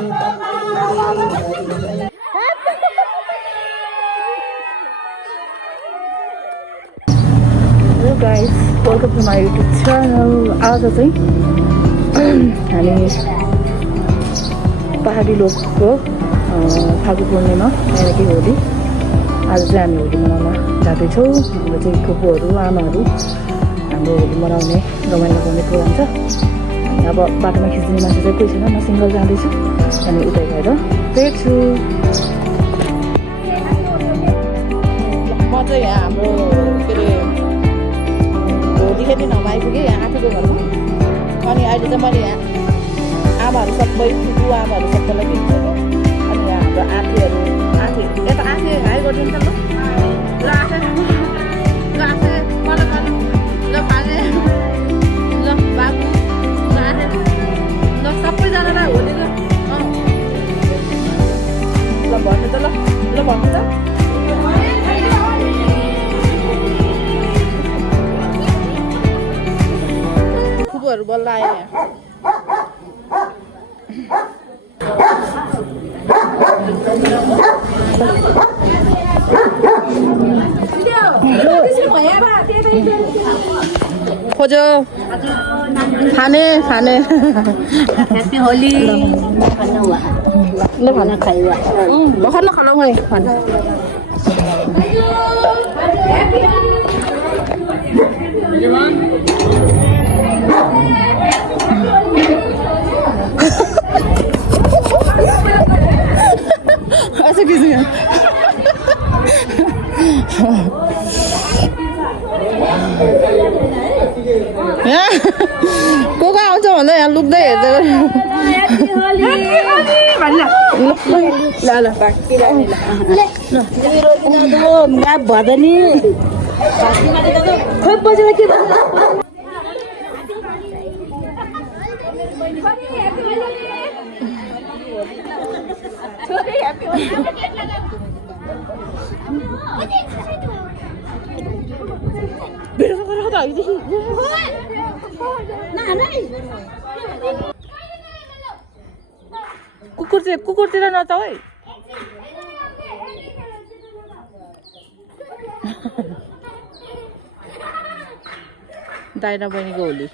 Hello guys, welcome to my YouTube channel. आज चाहिँ हामी पहाडी लोकको फागु पूर्णिमा यानि कि होली। आज चाहिँ हामी होली मनाउन जाँदैछौँ। हाम्रो चाहिँ फुपूहरू आमाहरू हाम्रो होली मनाउने रमाइलो गर्ने प्रोग्राम छ। अब बाटोमा खिच्ने मान्छे चाहिँ कोही छैन, म सिङ्गल जाँदैछु अनि उतै गएर भेट्छु। म चाहिँ यहाँ हाम्रो के अरे होली खेल्ने ठाउँमा आइपुगेँ, यहाँ आठको घरमा। अनि अहिले चाहिँ मैले यहाँ आमाहरू सबै फुपू आमाहरू सबैलाई भेट्छु। अनि यहाँ हाम्रो आँटीहरू यता आँटी हाई गरिदिनु त ल आँटे ल आँटे मलाई ल फाले ल बाबु ल आँटे ल सबैजनालाई होली ल ल भन्नु त ल भन्नु त फुपूहरू बल्ल आयो यहाँ। खोजो खाने हैप्पी होली ल खाना खाइवा भर्खर नखालाउ है खाना ऐसे किसी को आउँछ भन्दा यहाँ लुक्दै हेर्दै भदनी खोइ बजेर के भन्नु कुकुरतिर नचाउ है। दाइना बहिनीको होली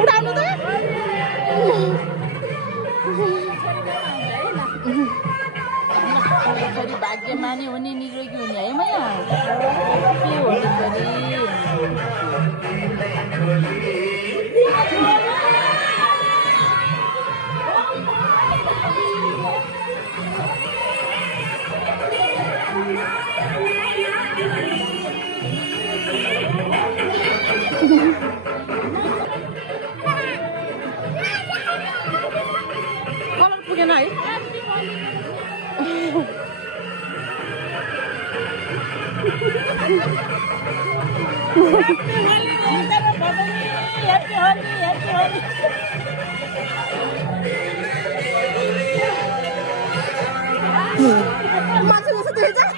उडाउनु त भाग्यमानी हुने निरोगी हुने है मैया के हो त्यसरी मिलेन है मान्छे जस्तो देख्छ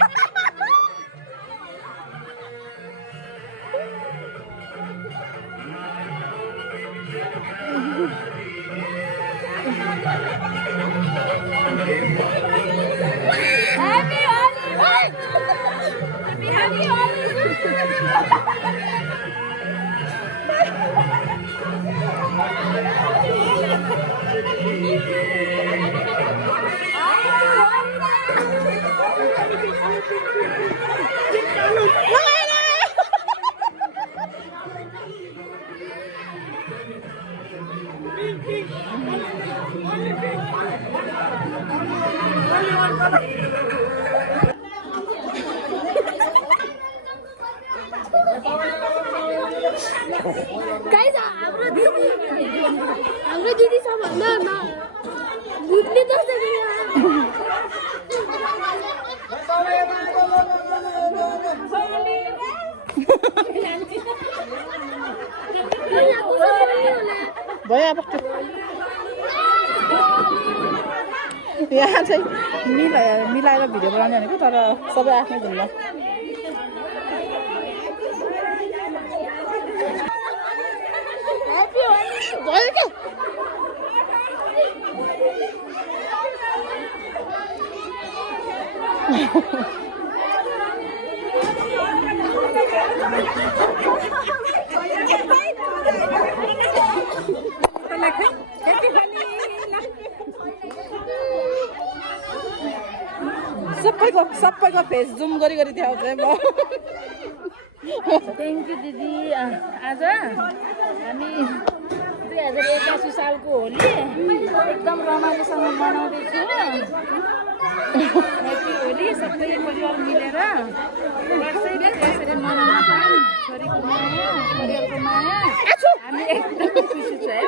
गाइस हाम्रो दिदी छ भन्दा न भूतले जस्तो भयो अब यहाँ चाहिँ मिलाएर भिडियो बनाउने भनेको तर सबै आफ्नै धुनमा भयो क्या सबैको फेस जुम गरी देखाउँछ म थ्याङ्क यू दिदी आज हामी 2081 सालको होली एकदम रमाइलोसँग मनाउँदैछु ह्याप्पी होली सबै परिवार मिलेर वर्षैले यसरी मनाउन पाऊँ छोरीको माया परिवारको माया हामी एकदम खुसी छ है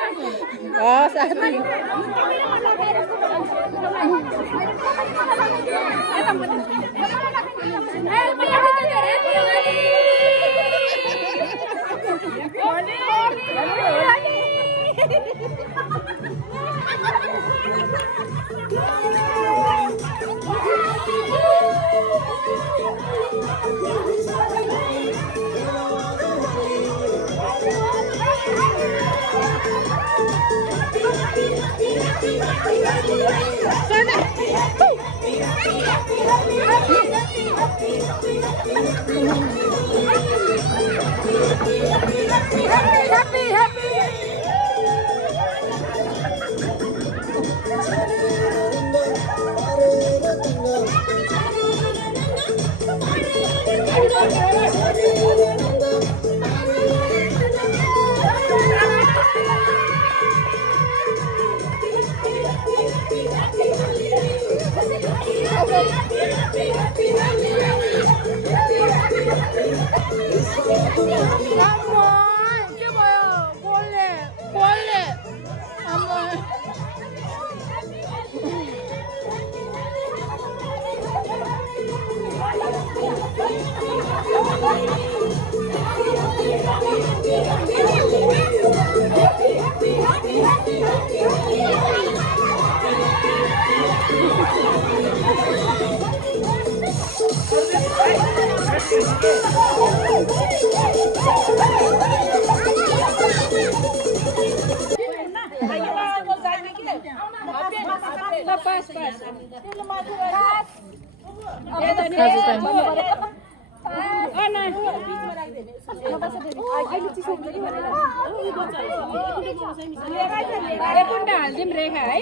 हाल्दिम रेखा है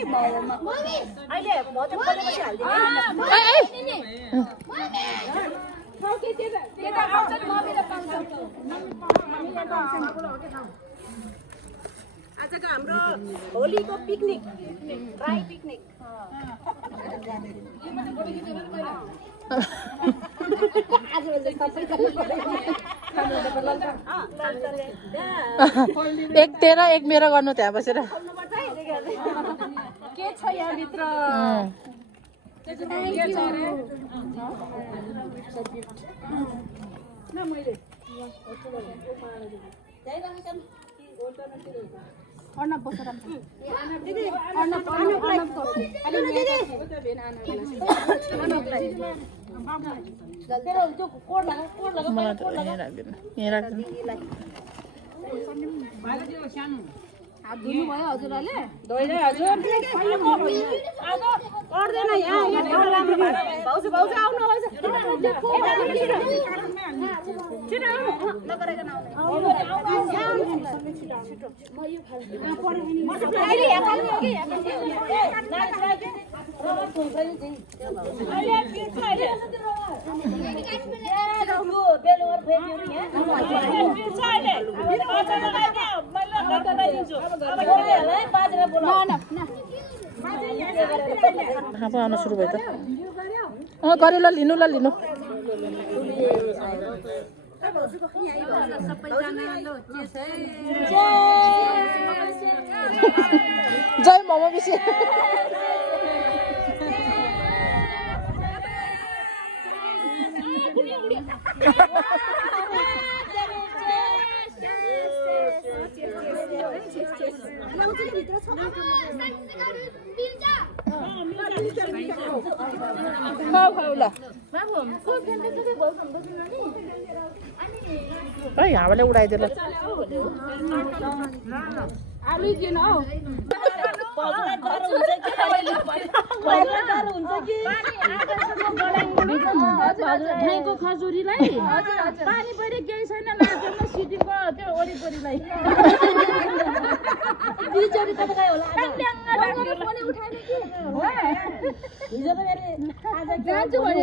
आजको हाम्रो होलीको पिकनिक ड्राई पिकनिक एक तेरा एक मेरो गर्नु त्यहाँ बसेर के छ यहाँभित्र मलाई त यहाँ राख्दिनु हात धुनु भयो हजुरहरूले अब आउन सुरु भयो त गरे ल लिनु जय मोमो बिसी यहाँबाट उडाइदियो ल आलु किन हौ ढाइको खजुरीलाई पानी पनि केही छैन नाचमा सिटीको त्यो वरिपरिलाई जान्छु भने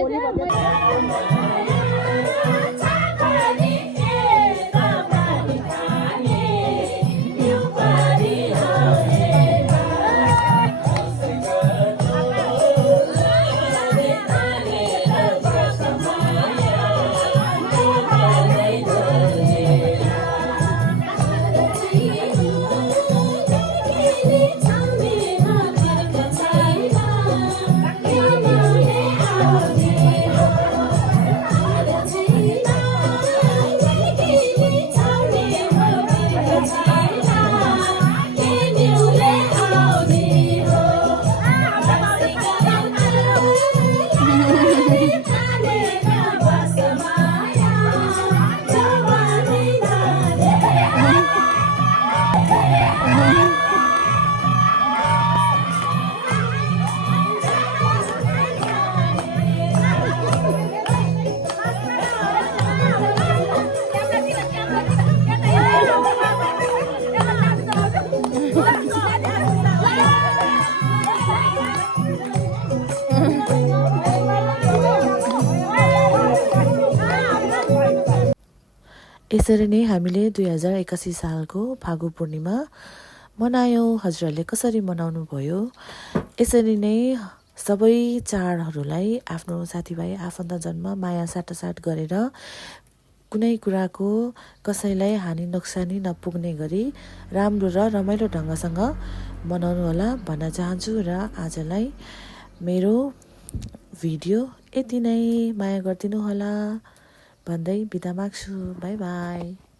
यसरी नै हामीले 2081 सालको फागु पूर्णिमा मनायौँ। हजुरहरूले कसरी मनाउनु भयो? यसरी नै सबै चाडहरूलाई आफ्नो साथीभाइ आफन्तजनमा माया साटासाट गरेर कुनै कुराको कसैलाई हानि नोक्सानी नपुग्ने गरी राम्रो र रमाइलो ढङ्गसँग मनाउनु होला भन्न चाहन्छु। र आजलाई मेरो भिडियो यति नै, माया गरिदिनु होला भन्दै बिदा माग्छु। By by.